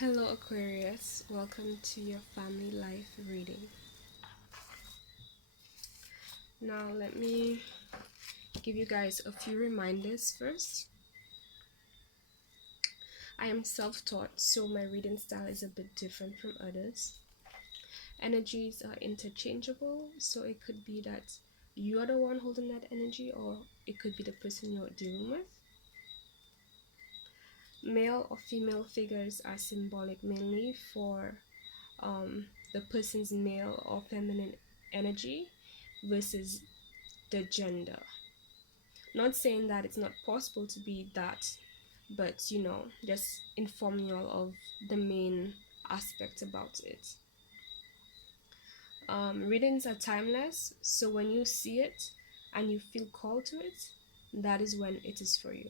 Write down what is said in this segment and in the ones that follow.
Hello Aquarius, welcome to your family life reading. Now let me give you guys a few reminders first. I am self-taught, so my reading style is a bit different from others. Energies are interchangeable, so it could be that you are the one holding that energy, or it could be the person you're dealing with. Male or female figures are symbolic mainly for the person's male or feminine energy versus the gender. Not saying that it's not possible to be that, but just inform you all of the main aspects about it. Readings are timeless, so when you see it and you feel called to it, that is when it is for you.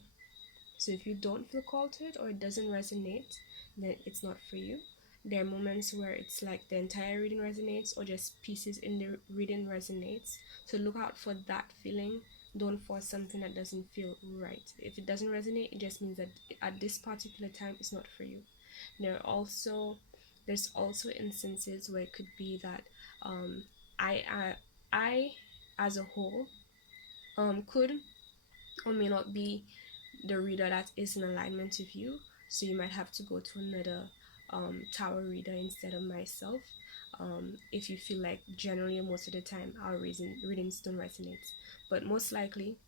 So if you don't feel called to it or it doesn't resonate, then it's not for you. There are moments where it's like the entire reading resonates or just pieces in the reading resonates. So look out for that feeling. Don't force something that doesn't feel right. If it doesn't resonate, it just means that at this particular time it's not for you. There are also there's also instances where it could be that um, I as a whole could or may not be the reader that is in alignment with you, so you might have to go to another tower reader instead of myself, if you feel like generally most of the time our readings don't resonate, but most likely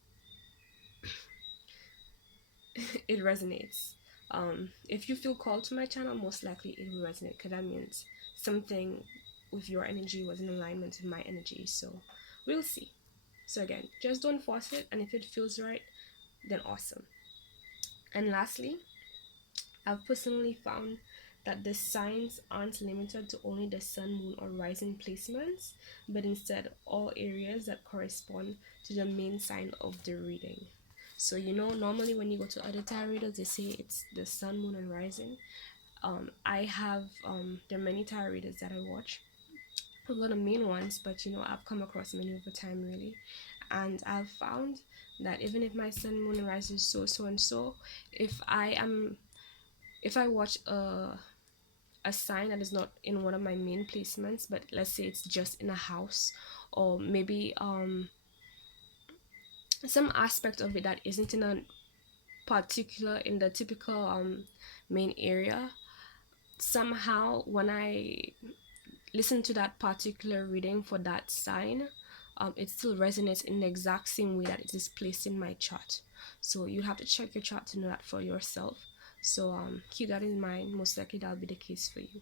it resonates. If you feel called to my channel, most likely it will resonate, because that means something with your energy was in alignment with my energy, so we'll see. So again, just don't force it, and if it feels right, then awesome. And lastly, I've personally found that the signs aren't limited to only the sun, moon, or rising placements, but instead all areas that correspond to the main sign of the reading. So normally when you go to other tarot readers, they say it's the sun, moon, and rising. I have there are many tarot readers that I watch, a lot of main ones, but I've come across many over time really, and I've found that even if my sun, moon, and rising is so and so, if I watch a sign that is not in one of my main placements, but let's say it's just in a house, or maybe some aspect of it that isn't in a particular in the typical main area, somehow when I listen to that particular reading for that sign, it still resonates in the exact same way that it is placed in my chart. So you have to check your chart to know that for yourself. So keep that in mind. Most likely that'll be the case for you.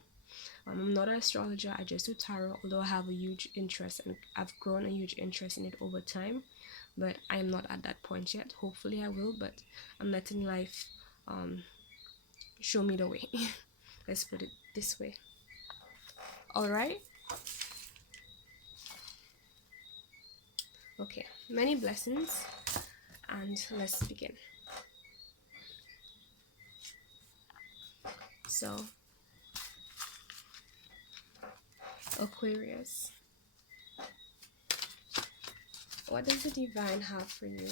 I'm not an astrologer, I just do tarot, although I have a huge interest and I've grown a huge interest in it over time, but I am not at that point yet. Hopefully I will, but I'm letting life show me the way. Let's put it this way. Alright? Okay, many blessings, and let's begin. So, Aquarius, what does the divine have for you?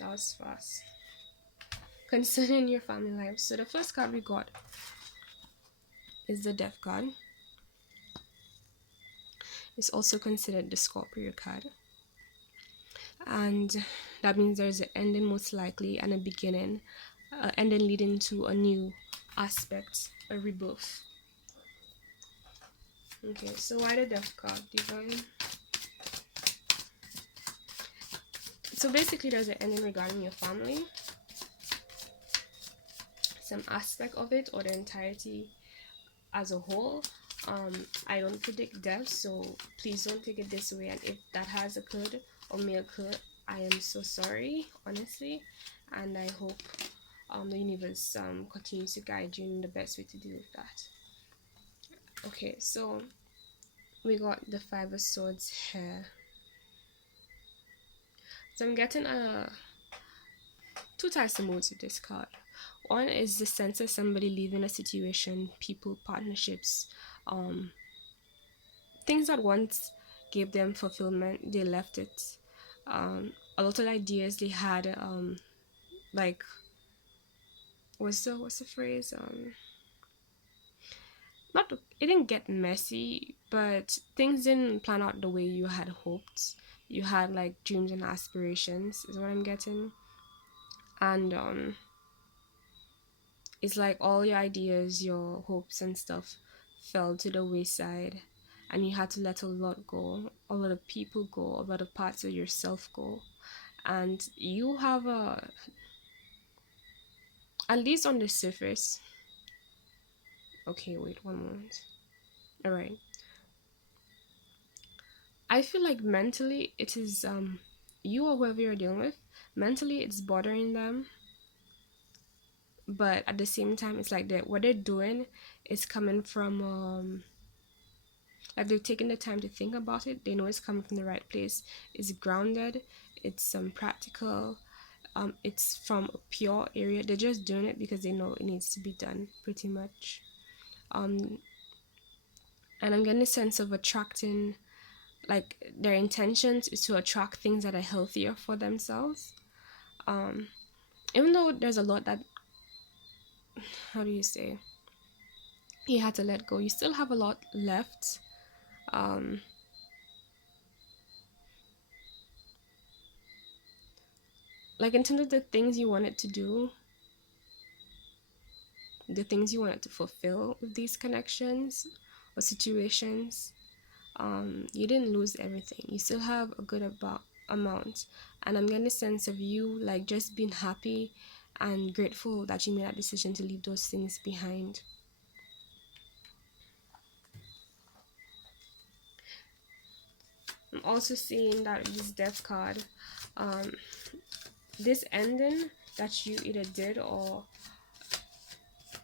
That was fast. Concerning your family life. So the first card we got is the Death card. It's also considered the Scorpio card, and that means there's an ending most likely and a beginning, and then leading to a new aspect, a rebirth. Okay, so why the Death card, divine? So basically there's an ending regarding your family, some aspect of it, or the entirety as a whole. I don't predict death, so please don't take it this way, and if that has occurred or may occur, I am so sorry, honestly, and I hope the universe continues to guide you in the best way to deal with that. Okay, so we got the Five of Swords here. So I'm getting two types of moods with this card. One is the sense of somebody leaving a situation, people, partnerships, things that once gave them fulfillment, they left it. A lot of ideas they had, like what's the phrase? Not it didn't get messy, but things didn't plan out the way you had hoped. You had like dreams and aspirations, is what I'm getting. And it's like all your ideas, your hopes and stuff fell to the wayside, and you had to let a lot go, a lot of people go, a lot of parts of yourself go. And you have a, at least on the surface, okay, wait one moment. All right. I feel like mentally it is you or whoever you're dealing with, mentally it's bothering them, but at the same time it's like that what they're doing is coming from like they've taken the time to think about it. They know it's coming from the right place. It's grounded. It's practical. It's from a pure area. They're just doing it because they know it needs to be done, pretty much. Um, and I'm getting a sense of attracting, like their intentions is to attract things that are healthier for themselves. Um, Even though there's a lot that, how do you say, you had to let go, you still have a lot left. Um, like in terms of the things you wanted to do, the things you wanted to fulfill with these connections or situations, you didn't lose everything. You still have a good about amount, and I'm getting a sense of you like just being happy and grateful that you made that decision to leave those things behind. I'm also seeing that this death card, um, this ending that you either did or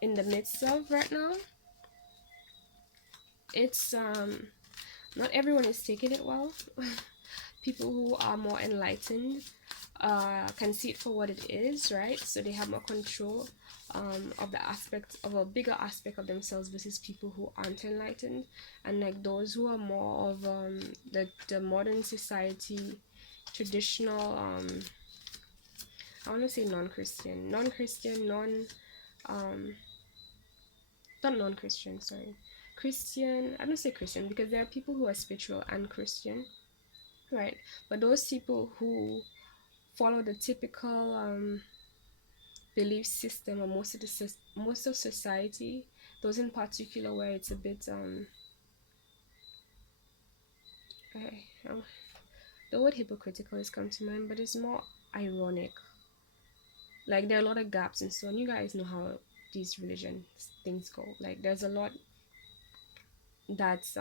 in the midst of right now, it's not everyone is taking it well. People who are more enlightened can see it for what it is, right? So they have more control of the aspect of a bigger aspect of themselves versus people who aren't enlightened, and like those who are more of the modern society, traditional. I want to say non-Christian, non-Christian, non um not non-Christian, sorry, Christian. I don't say Christian because there are people who are spiritual and Christian, right? But those people who follow the typical belief system of most of society, those in particular where it's a bit okay, the word hypocritical is come to mind, but it's more ironic. Like there are a lot of gaps and so on. You guys know how these religion things go. Like there's a lot that's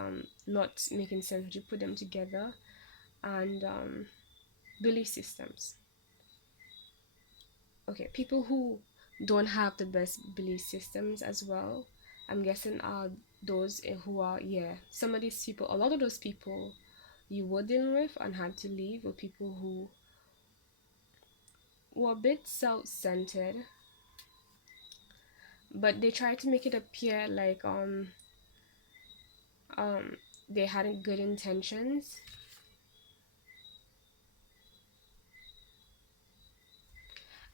not making sense. You put them together, and belief systems. Okay, people who don't have the best belief systems as well, I'm guessing are those who are, yeah, some of these people, a lot of those people you were dealing with and had to leave were people who were a bit self-centered, but they tried to make it appear like um they had good intentions,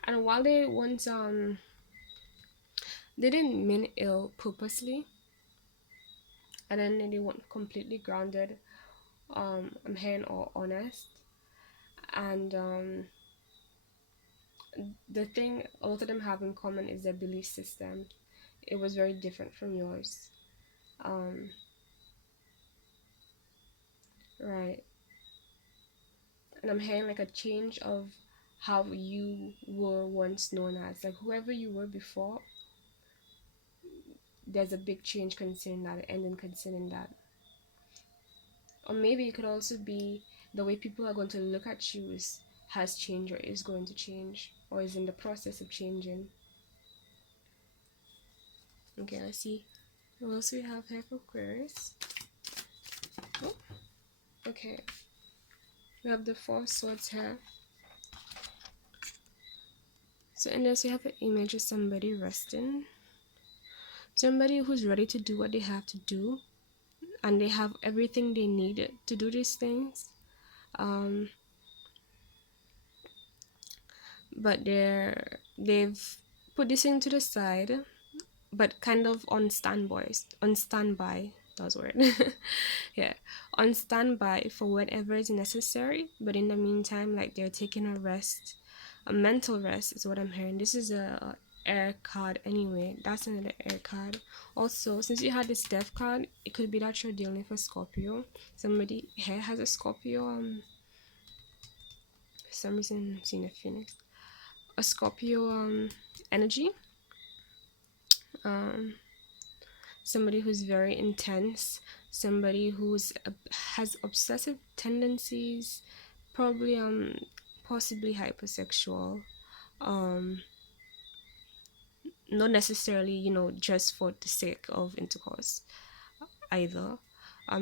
and while they weren't they didn't mean ill purposely, and then they weren't completely grounded, I'm hearing or honest. And the thing a lot of them have in common is their belief system. It was very different from yours. um right. And I'm hearing like a change of how you were once known as, like whoever you were before, there's a big change concerning that, ending concerning that. Or maybe it could also be the way people are going to look at you has changed or is going to change or is in the process of changing. Okay, let's see what else we have here for Aquarius. Oh, okay, we have the Four Swords here. So in this we have an image of somebody resting, somebody who's ready to do what they have to do, and they have everything they need to do these things. But they've put this thing to the side, but kind of on standby. On standby, that's word. Yeah, on standby for whatever is necessary. But in the meantime, like they're taking a rest, a mental rest is what I'm hearing. This is a air card anyway. That's another air card. Also, since you had this death card, it could be that you're dealing with a Scorpio. Somebody here has a Scorpio. For some reason I'm seeing a phoenix. A Scorpio energy. Um, somebody who's very intense, somebody who's has obsessive tendencies, probably possibly hypersexual, um not necessarily, you know, just for the sake of intercourse either.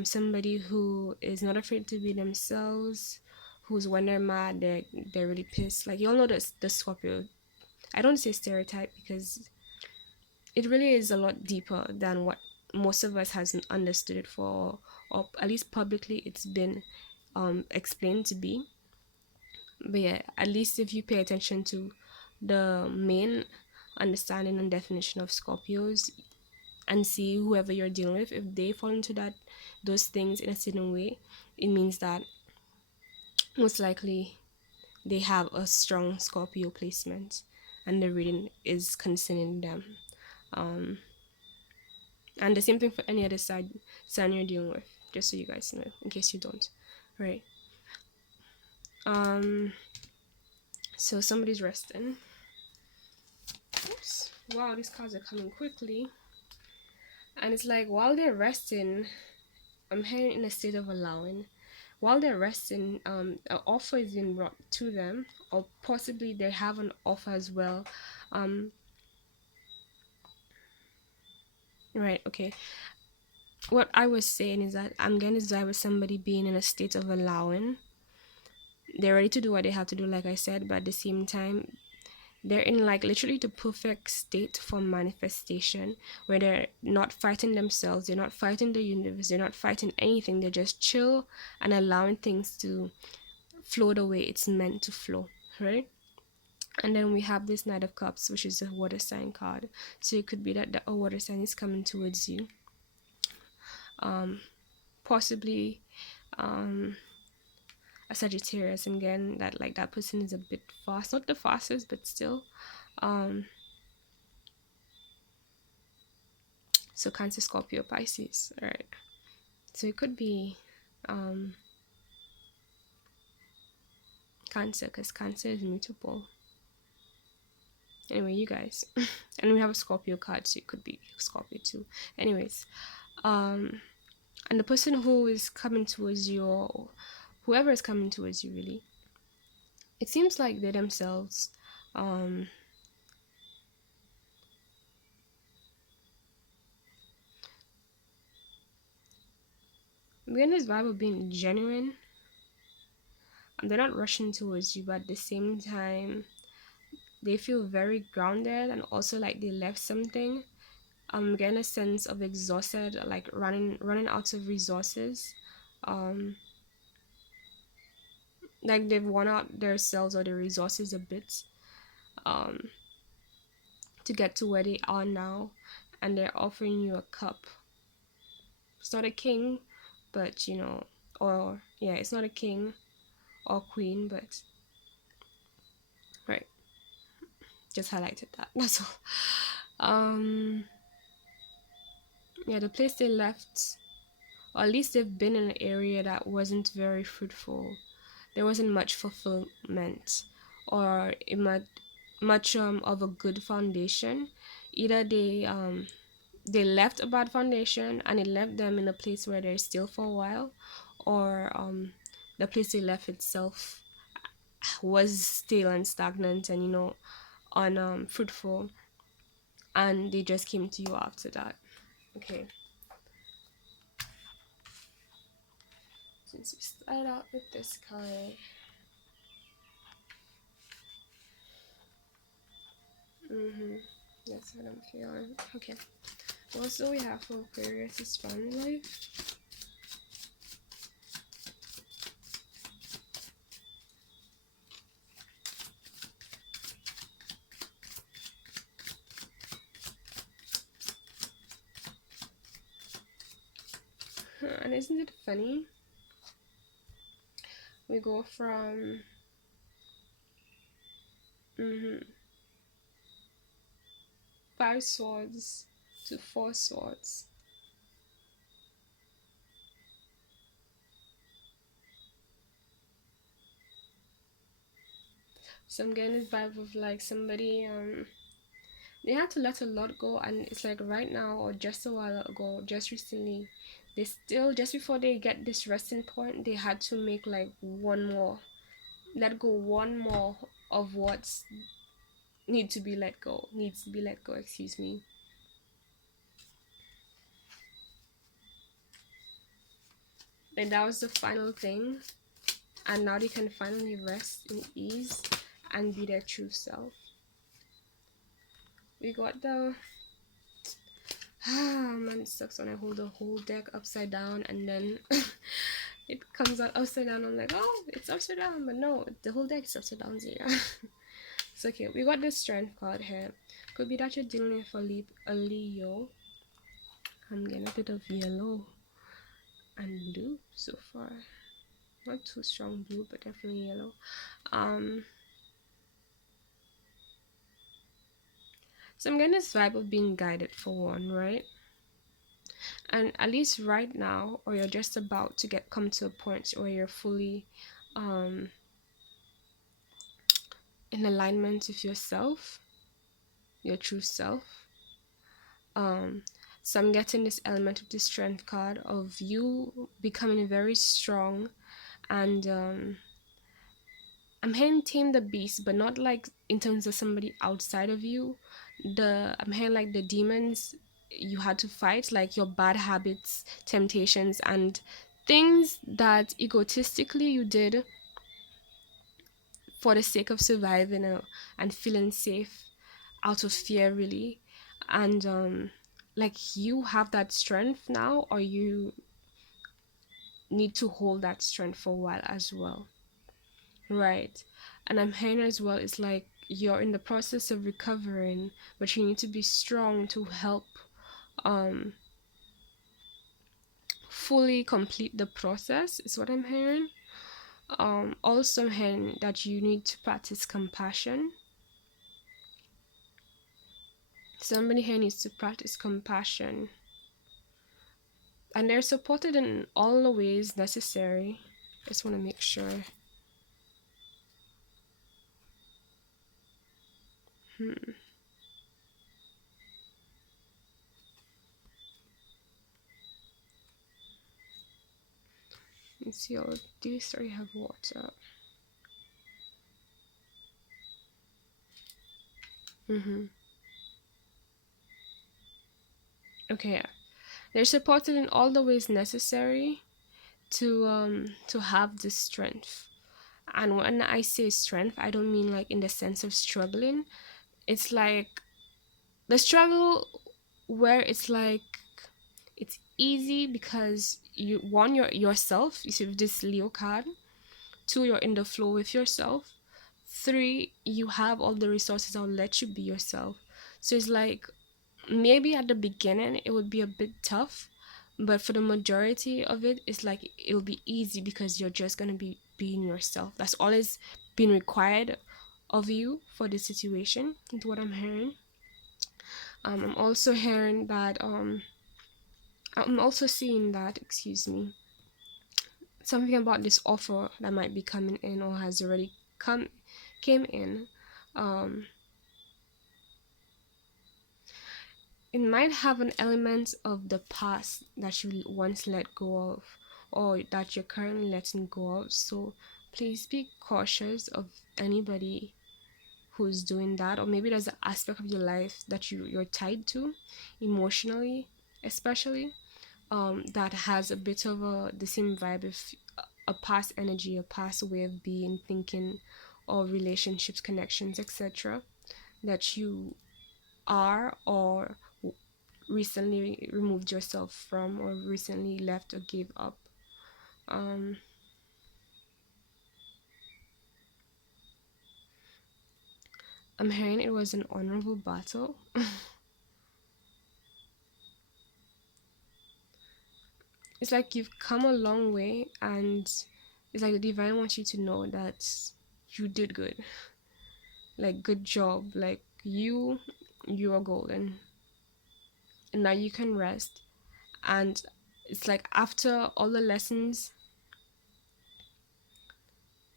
Somebody who is not afraid to be themselves, who's when they're mad, they're really pissed. Like, you all know the Scorpio. I don't say stereotype because it really is a lot deeper than what most of us hasn't understood it for, or at least publicly it's been explained to be. But yeah, at least if you pay attention to the main understanding and definition of Scorpios and see whoever you're dealing with, if they fall into those things in a certain way, it means that most likely they have a strong Scorpio placement and the reading is concerning them. And the same thing for any other sign you're dealing with, just so you guys know, in case you don't. Right. So somebody's resting. Oops. Wow, these cards are coming quickly. And it's like, while they're resting, I'm hearing in a state of allowing. While they're resting, an offer is being brought to them, or possibly they have an offer as well. Right, okay. What I was saying is that I'm getting this vibe with somebody being in a state of allowing. They're ready to do what they have to do, like I said, but at the same time, they're in like literally the perfect state for manifestation, where they're not fighting themselves, they're not fighting the universe, they're not fighting anything. They're just chill and allowing things to flow the way it's meant to flow, right? And then we have this Knight of Cups, which is a water sign card. So it could be that a water sign is coming towards you, possibly a Sagittarius. And again, that like that person is a bit fast, not the fastest, but still. So Cancer, Scorpio, Pisces. All right. So it could be Cancer, because Cancer is mutable. Anyway, you guys. And we have a Scorpio card, so it could be Scorpio too. Anyways, and the person who is coming towards you, or whoever is coming towards you, really, it seems like they themselves we're in this vibe of being genuine, and they're not rushing towards you, but at the same time they feel very grounded, and also like they left something. I'm getting a sense of exhausted, like running out of resources. Like they've worn out their cells or their resources a bit to get to where they are now, and they're offering you a cup. It's not a king, but you know, or yeah, it's not a king or queen, but right, just highlighted that. That's all. Yeah, the place they left, or at least they've been in an area that wasn't very fruitful. There wasn't much fulfillment, or much of a good foundation. Either they left a bad foundation and it left them in a place where they're still for a while, or the place they left itself was stale and stagnant and, you know, unfruitful, and they just came to you after that. Okay, since we started out with this card, that's what I'm feeling. Okay, also we have for Aquarius' family life. And isn't it funny? We go from 5 swords to 4 swords. So I'm getting this vibe of like somebody they had to let a lot go, and it's like right now or just a while ago, just recently, they still, just before they get this resting point, they had to make like one more, let go one more of what's needs to be let go, excuse me. And that was the final thing, and now they can finally rest in ease and be their true self. We got the man, it sucks when I hold the whole deck upside down and then it comes out upside down. I'm like, oh, it's upside down, but no, the whole deck is upside down. So yeah. It's okay. We got the strength card here. Could be that you're dealing with a Leo. I'm getting a bit of yellow and blue so far. Not too strong blue, but definitely yellow. So I'm getting this vibe of being guided for one, right? And at least right now, or you're just about to come to a point where you're fully in alignment with yourself, your true self. So I'm getting this element of the strength card of you becoming very strong, and I'm hearing tame the beast, but not like in terms of somebody outside of you. I'm hearing like the demons you had to fight, like your bad habits, temptations, and things that egotistically you did for the sake of surviving and feeling safe out of fear, really. And like you have that strength now, or you need to hold that strength for a while as well, right? And I'm hearing as well, it's like you're in the process of recovering, but you need to be strong to help um fully complete the process, is what I'm hearing. Also I'm hearing that you need to practice compassion. Somebody here needs to practice compassion, and they're supported in all the ways necessary. Just want to make sure. Let's see, all these already have water. Okay, yeah. They're supported in all the ways necessary to have the strength. And when I say strength, I don't mean like in the sense of struggling. It's like the struggle where it's like it's easy because you're yourself. You see with this Leo card. 2, you're in the flow with yourself. 3, you have all the resources that'll let you be yourself. So it's like maybe at the beginning it would be a bit tough, but for the majority of it, it's like it'll be easy because you're just gonna be being yourself. That's all is being required of you for this situation, is what I'm hearing. I'm also hearing that I'm also seeing that, excuse me, something about this offer that might be coming in or has already came in. um it might have an element of the past that you once let go of, or that you're currently letting go of. So please be cautious of anybody who's doing that, or maybe there's an aspect of your life that you're tied to emotionally, especially, that has a bit of the same vibe, if a past energy, a past way of being, thinking, or relationships, connections, etc., that you are or recently removed yourself from, or recently left or gave up. um I'm hearing it was an honorable battle. it's like you've come a long way, and it's like the divine wants you to know that you did good. Like, good job. Like, you are golden, and now you can rest. And it's like after all the lessons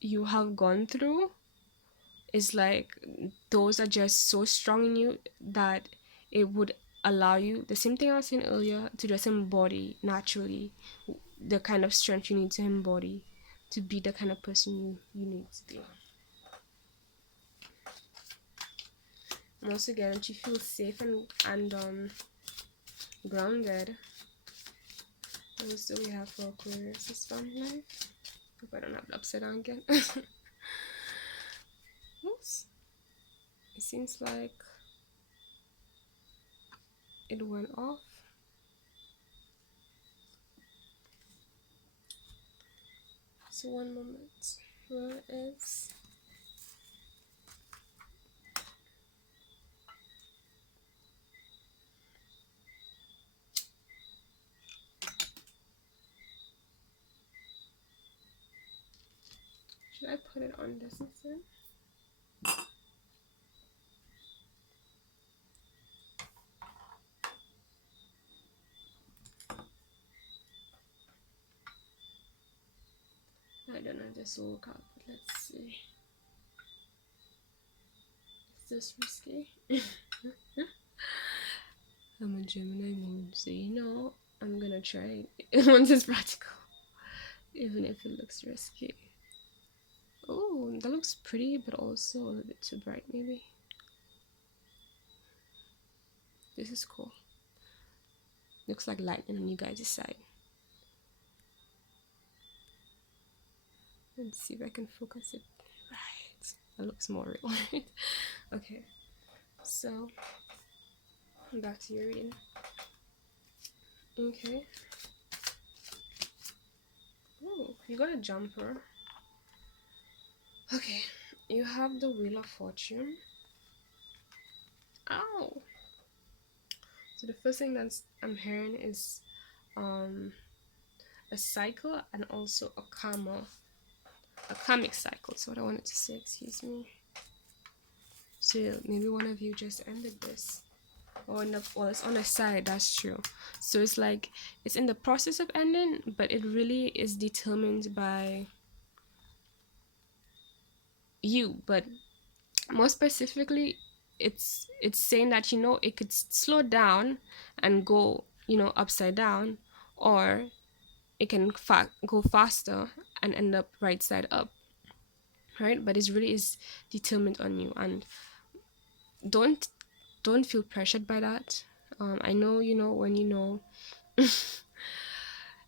you have gone through, it's like those are just so strong in you that it would allow you, the same thing I was saying earlier, to just embody naturally the kind of strength you need to embody to be the kind of person you need to be. And also again, that you feel safe and grounded. What else do we have for Aquarius? This family life. Hope I don't have it upside down again. Oops. It seems like it went off. So one moment. Where is... Should I put it on this instead? I don't know, this will work out, but let's see. Is this risky? I'm a Gemini moon, so you know I'm gonna try it once it's practical, even if it looks risky. Oh, that looks pretty, but also a little bit too bright, maybe. This is cool. Looks like lightning on you guys' side. Let's see if I can focus it right. That looks more real, right? Okay, so back to your reading. Okay. Oh, you got a jumper. Okay, you have the Wheel of Fortune. Ow! So the first thing that I'm hearing is a cycle and also a karmic cycle. So what I wanted to say, excuse me. So maybe one of you just ended this. Or no, well, it's on the side, that's true. So it's like it's in the process of ending, but it really is determined by you. But more specifically, it's saying that, you know, it could slow down and go, you know, upside down, or it can go faster and end up right side up, right? But it really is determined on you, and don't feel pressured by that. I know, you know, when you know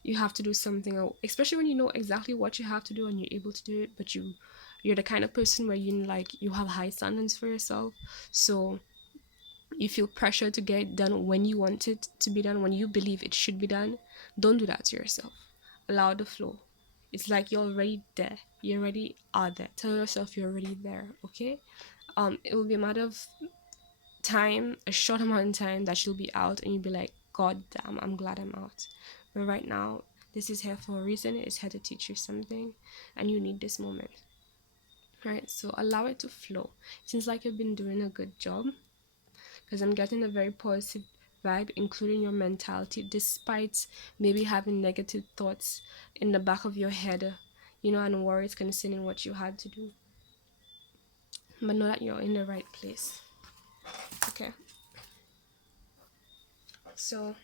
you have to do something, or especially when you know exactly what you have to do and you're able to do it, but you're the kind of person where you have high standards for yourself, so you feel pressure to get it done when you want it to be done, when you believe it should be done. Don't do that to yourself. Allow the flow. It's like you're already there. You already are there. Tell yourself you're already there, okay? It will be a matter of time, a short amount of time, that you'll be out and you'll be like, God damn, I'm glad I'm out. But right now, this is here for a reason. It's here to teach you something, and you need this moment. Right? So allow it to flow. It seems like you've been doing a good job, because I'm getting a very positive vibe, including your mentality, despite maybe having negative thoughts in the back of your head, you know, and worries concerning what you had to do. But know that you're in the right place. Okay. So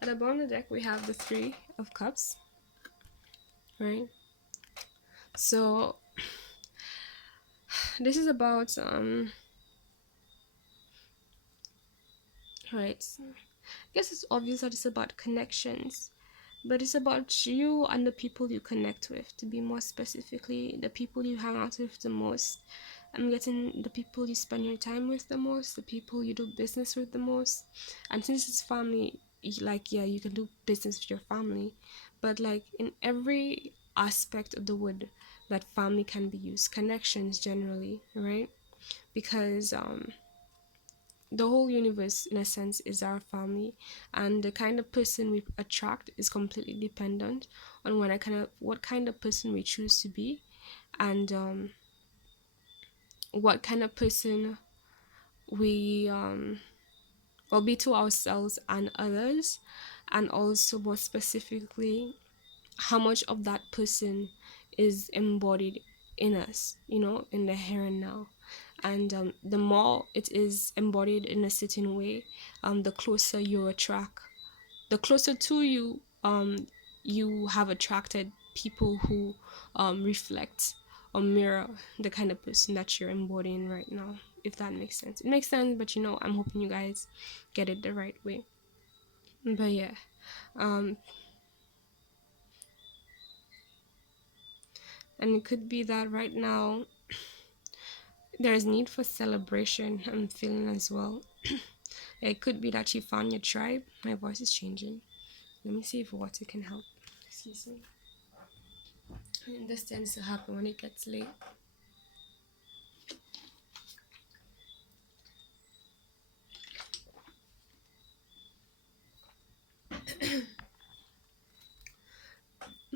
at the bottom of the deck we have the Three of Cups. Right? So this is about right. I guess it's obvious that it's about connections, but it's about you and the people you connect with. To be more specifically, the people you hang out with the most. I'm getting the people you spend your time with the most, the people you do business with the most. And since it's family, like, yeah, you can do business with your family, but like in every aspect of the word that family can be used, connections generally, right? Because the whole universe in a sense is our family, and the kind of person we attract is completely dependent on what kind of person we choose to be, and what kind of person we will be to ourselves and others, and also more specifically how much of that person is embodied in us, in the here and now. And the more it is embodied in a certain way, the closer you attract, the closer to you, you have attracted people who reflect or mirror the kind of person that you're embodying right now, if that makes sense. It makes sense, but I'm hoping you guys get it the right way. But yeah, um and it could be that right now there's need for celebration, I'm feeling as well. It could be that you found your tribe. My voice is changing. Let me see if water can help. Excuse me. This tends to happen when it gets late.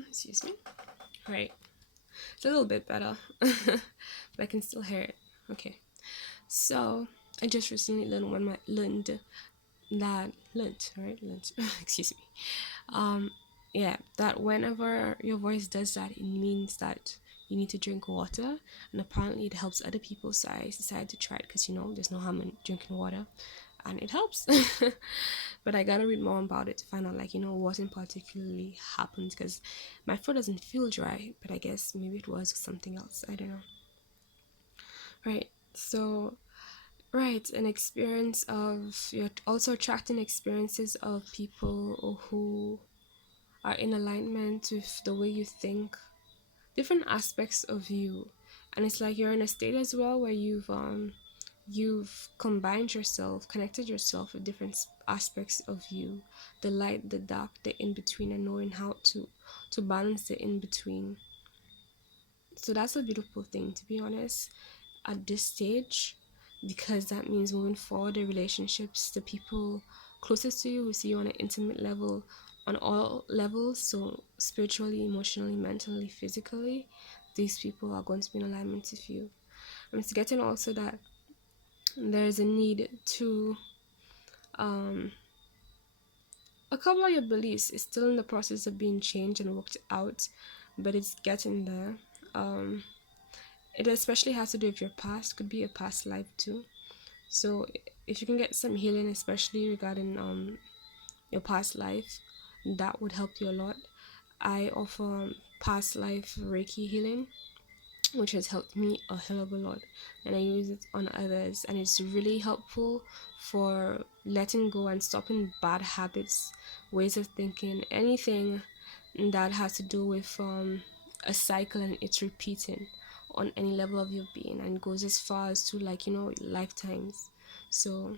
Excuse me. Right. It's a little bit better, but I can still hear it. Okay. So I just recently learned. Excuse me. Um, yeah, that whenever your voice does that, it means that you need to drink water, and apparently it helps other people. So I decided to try it because there's no harm in drinking water, and it helps. But I gotta read more about it to find out, like, what in particularly happens, because my throat doesn't feel dry, but I guess maybe it was something else. I don't know. Right. So, right, an experience of you're also attracting experiences of people who are in alignment with the way you think, different aspects of you. And it's like you're in a state as well where you've combined yourself, connected yourself with different aspects of you, the light, the dark, the in between, and knowing how to balance the in between. So that's a beautiful thing, to be honest, at this stage, because that means moving forward, the relationships, the people closest to you who see you on an intimate level, on all levels, so spiritually, emotionally, mentally, physically, these people are going to be in alignment with you. I'm just getting also that there's a need to um a couple of your beliefs is still in the process of being changed and worked out, but it's getting there. um it especially has to do with your past, could be a past life too. So if you can get some healing, especially regarding your past life, that would help you a lot. I offer past life Reiki healing, which has helped me a hell of a lot, and I use it on others, and it's really helpful for letting go and stopping bad habits, ways of thinking, anything that has to do with a cycle and it's repeating on any level of your being, and goes as far as to, like, lifetimes. So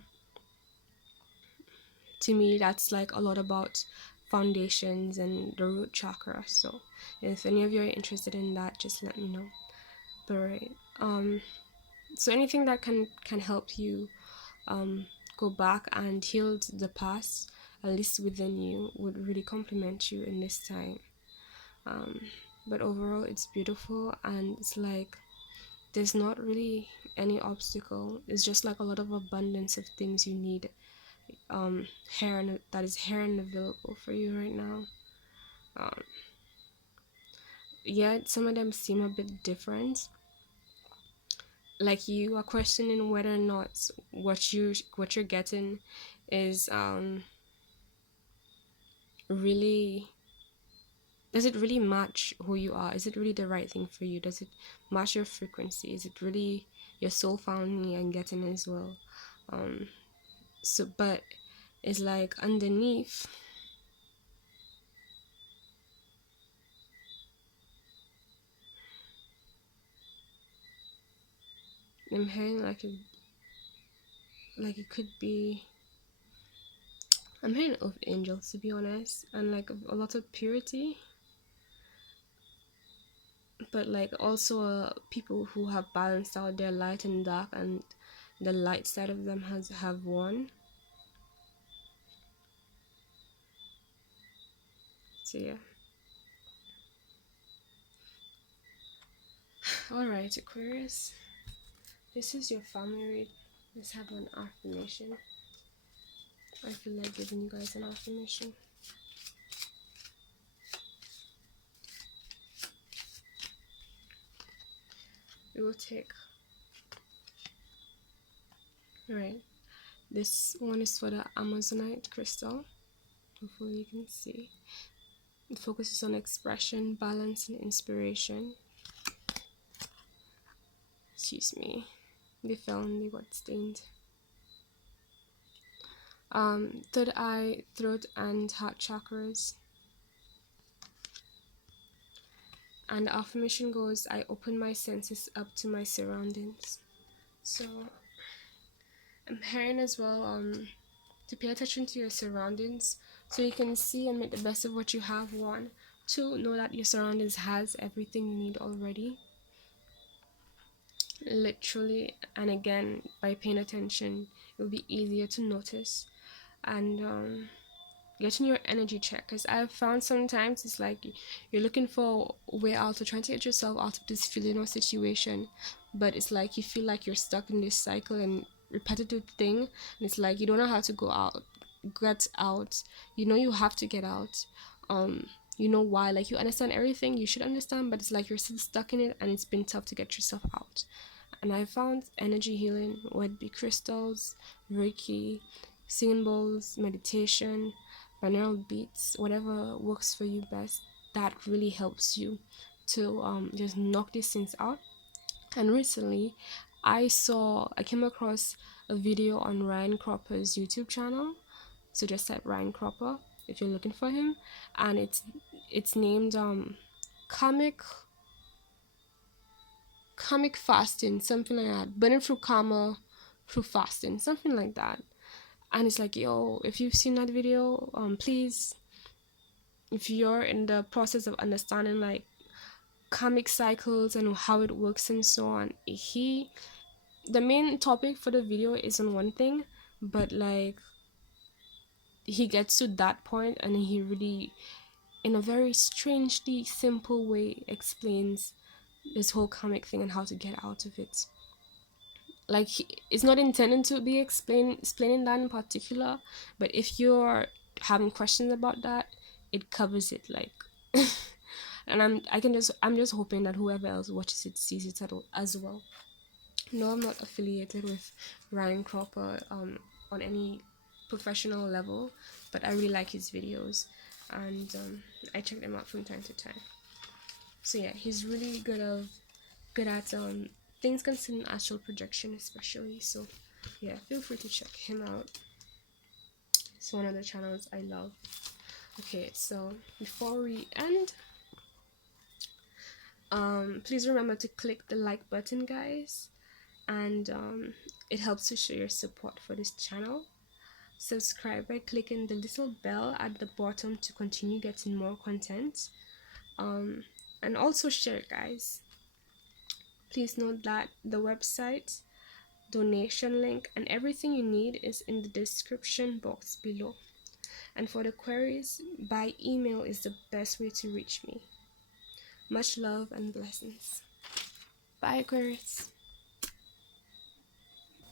to me, that's like a lot about foundations and the root chakra. So if any of you are interested in that, just let me know. But right, so anything that can help you go back and heal the past, at least within you, would really complement you in this time. um but overall, it's beautiful, and it's like there's not really any obstacle. It's just like a lot of abundance of things you need, that is here and available for you right now. um Yet some of them seem a bit different, like you are questioning whether or not what you're getting is really, does it really match who you are? Is it really the right thing for you? Does it match your frequency? Is it really your soul found me and getting as well? um but it's like underneath, I'm hearing like it could be, I'm hearing of angels, to be honest, and like a lot of purity, but like also people who have balanced out their light and dark, and the light side of them have one. So yeah. Alright, Aquarius, this is your family read. Let's have an affirmation. I feel like giving you guys an affirmation. We will take. Alright, this one is for the Amazonite crystal. Hopefully you can see. It focuses on expression, balance, and inspiration. Excuse me. They fell and they got stained. Third eye, throat, and heart chakras. And the affirmation goes, I open my senses up to my surroundings. So I'm hearing as well to pay attention to your surroundings so you can see and make the best of what you have. 1, 2, know that your surroundings has everything you need already. Literally, and again, by paying attention, it will be easier to notice and getting your energy check. Because I've found sometimes it's like you're looking for a way out or trying to get yourself out of this feeling or situation, but it's like you feel like you're stuck in this cycle and repetitive thing, and it's like you don't know how to get out. You know you have to get out. You know why, like you understand everything you should understand, but it's like you're still stuck in it and it's been tough to get yourself out. And I found energy healing, whether it be crystals, Reiki, singing bowls, meditation, binaural beats, whatever works for you best, that really helps you to just knock these things out. And recently I came across a video on Ryan Cropper's YouTube channel. So just type Ryan Cropper if you're looking for him, and it's named comic fasting, something like that, burning through karma through fasting, something like that. And it's like, yo, if you've seen that video, please, if you're in the process of understanding like karmic cycles and how it works and so on, the main topic for the video is on one thing, but like he gets to that point and he really, in a very strangely simple way, explains this whole karmic thing and how to get out of it. Like it's not intended to be explaining that in particular, but if you're having questions about that, it covers it like and I'm just hoping that whoever else watches it sees it as well. No, I'm not affiliated with Ryan Cropper on any professional level, but I really like his videos, and I check them out from time to time. So yeah, he's really good at things concerning astral projection especially. So yeah, feel free to check him out. It's one of the channels I love. Okay, so before we end, please remember to click the like button, guys, and it helps to show your support for this channel. Subscribe by clicking the little bell at the bottom to continue getting more content, and also share, guys. Please note that the website, donation link, and everything you need is in the description box below. And for the queries, by email is the best way to reach me. Much love and blessings. Bye, Aquarius.